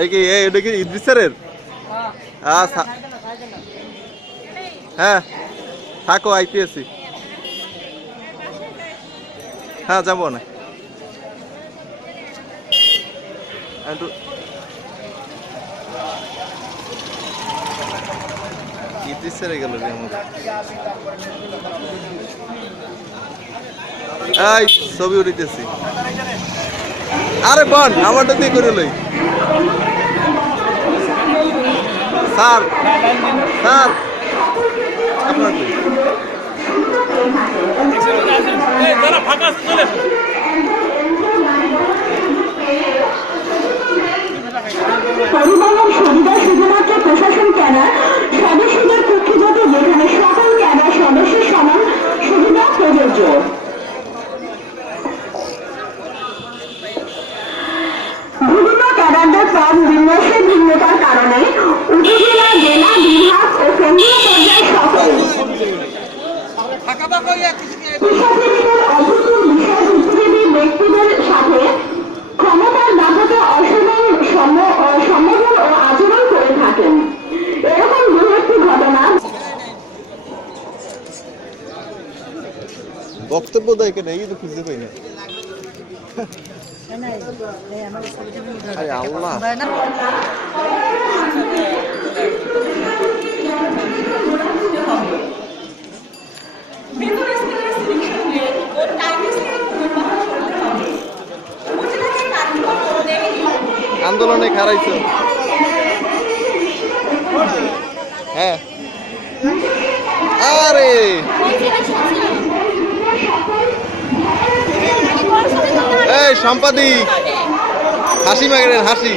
এই কি এটা কি ইদ্রিস স্যারের? হ্যাঁ থাকো আইপিএসি। হ্যাঁ যাবো না ইদ্রিস স্যারে গেল রে আমাদের। এই ছবি উঠিতেছি। আরে বন আমারটা দিয়ে করে লই স্যার। স্যার আপনার পরিবহন সুবিধা শুধুমাত্র প্রশাসন ক্যাডার সদস্যদের কক্ষিগত, যেখানে সকল ক্যাডার সদস্যের সমান সুবিধা প্রযোজ্য। বিভিন্ন ক্যাডারদের পদ বিন্যাসের ভিন্নতার কারণে উপজেলা, জেলা, বিভাগ ও কেন্দ্রীয় পর্যায়ে সকল প্রশাসনিকের অভূতপূর্ব বিষয়বুদ্ধিজীবী ব্যক্তিদের সাথে ক্ষমতার দাপটে সম্বোধন ও আচরণ করে থাকেন। এরকম দু একটি ঘটনা বক্তব্য দেয় কেন এই তো খুঁজতে পাই না। আরে আল্লাহ আন্দোলনে খারাইছো। হ্যাঁ আরে এই সম্পাদিক হাসি মাগেন হাসি।